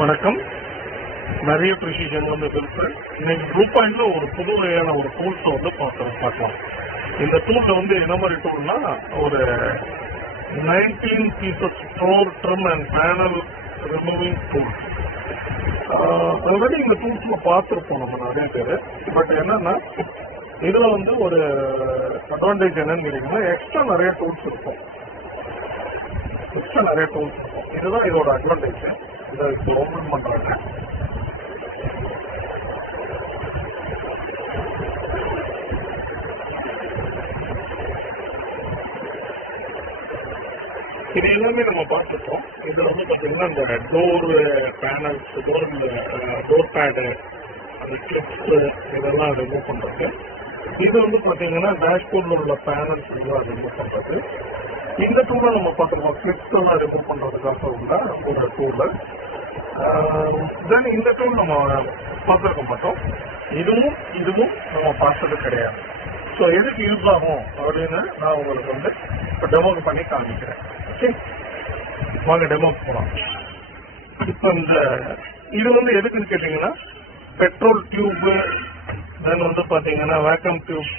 வணக்கம். நிறைய ப்ரிசிஷன் வந்து பேசுகிறேன். இன்னைக்கு ப்ளூ பாயிண்ட்ல ஒரு புது வகையான ஒரு டூல்ஸை வந்து பார்க்கலாம். இந்த டூல்ல வந்து என்ன மாதிரி டூல்னா, ஒரு 19 pieces floor trim and panel removing tools. Already இந்த டூல்ஸ்ல பார்த்துருப்போம் நம்ம நிறைய பேர். பட் என்னன்னா, இதுல வந்து ஒரு அட்வான்டேஜ் என்னன்னு கேட்டீங்கன்னா, எக்ஸ்ட்ரா நிறைய டூல்ஸ் இருக்கும். இதுதான் இதோட அட்வான்டேஜ். இதை இப்போ ஓபன் பண்றாங்க. இது எல்லாமே நம்ம பார்த்துட்டோம். இதுல வந்து பாத்தீங்கன்னா இந்த டோர் பேனல்ஸ், டோர் பேடு, அந்த கிளிப்ஸ் இதெல்லாம் ரிமூவ் பண்றது. இது வந்து பாத்தீங்கன்னா டேஷ்போர்ட்ல உள்ள பேனல்ஸ் எல்லாம் ரிமூவ் பண்றது. இந்த டூலை நம்ம பார்த்துருக்கோம். கிளிப்ஸ் எல்லாம் ரிமூவ் பண்றதுக்காக உள்ள ஒரு டூல். தென் இந்த டூல் நம்ம பார்த்துருக்க மாட்டோம். இதுவும் நம்ம பார்த்தது கிடையாது. ஸோ எதுக்கு யூஸ் ஆகும் அப்படின்னு நான் உங்களுக்கு வந்து இப்போ டெமோக்கு பண்ணி காமிக்கிறேன். ஓகே, வாங்க டெமோக்கு போகலாம். இப்போ இது வந்து எதுக்குன்னு கேட்டீங்கன்னா, பெட்ரோல் டியூப், தென் வந்து பார்த்தீங்கன்னா வேக்கம் டியூப்,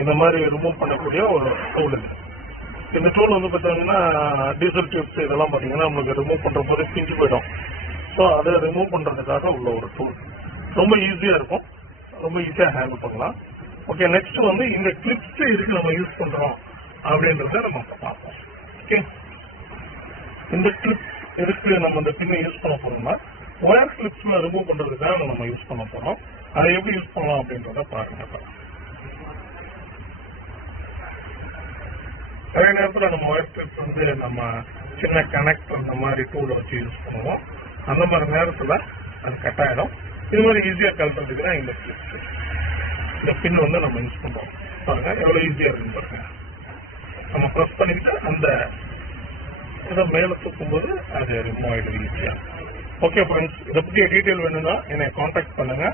இந்த மாதிரி ரிமூவ் பண்ணக்கூடிய ஒரு டூல் இது. இந்த டூல் வந்து பார்த்தீங்கன்னா டீசல் டியூப்ஸ் இதெல்லாம் பார்த்தீங்கன்னா நம்மளுக்கு ரிமூவ் பண்ணுற போது பிஞ்சு போயிடும். ஸோ அதை ரிமூவ் பண்ணுறதுக்காக உள்ள ஒரு டூல். ரொம்ப ஈஸியாக இருக்கும், ரொம்ப ஈஸியாக ஹேண்டில் பண்ணலாம். ஓகே, நெக்ஸ்ட் வந்து இந்த கிளிப்ஸ் எதுக்கு நம்ம யூஸ் பண்ணுறோம் அப்படின்றத நம்ம பார்ப்போம். ஓகே, இந்த கிளிப்ஸ் எதுக்கு நம்ம இந்த பின்னை யூஸ் பண்ண போறோம்னா, ஒயர் கிளிப்ஸ்ல ரிமூவ் பண்ணுறதுக்காக நம்ம யூஸ் பண்ண போகிறோம். அதை எப்படி யூஸ் பண்ணலாம் அப்படின்றத பாருங்க. நிறைய நேரத்தில் நம்ம ஒயர் கிளிப்ஸ் வந்து நம்ம சின்ன கனெக்டர் இந்த மாதிரி டூலை வச்சு யூஸ் பண்ணுவோம். அந்த மாதிரி நேரத்தில் அது கட் ஆகிடும். இது மாதிரி ஈஸியாக கலட்டுறதுக்கு தான் இந்த கிளிப்ஸ், இந்த பின் வந்து நம்ம யூஸ் பண்ணுறோம். பாருங்க எவ்வளோ ஈஸியாக இருக்குன்னு பாருங்க. நம்ம ப்ரெஸ் பண்ணிட்டு அந்த இதை மேலே தூக்கும்போது அது ரிமூவ் ஆகிடுது ஈஸியாக. ஓகே ஃப்ரெண்ட்ஸ், இதை பற்றி டீட்டெயில் வேணும்னா என்னை காண்டாக்ட் பண்ணுங்க.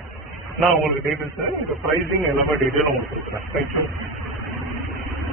நான் உங்களுக்கு டீட்டெயில்ஸ், இந்த ப்ரைஸிங் எல்லாமே டீட்டெயில் உங்களுக்கு கொடுக்குறேன். தேங்க்யூ.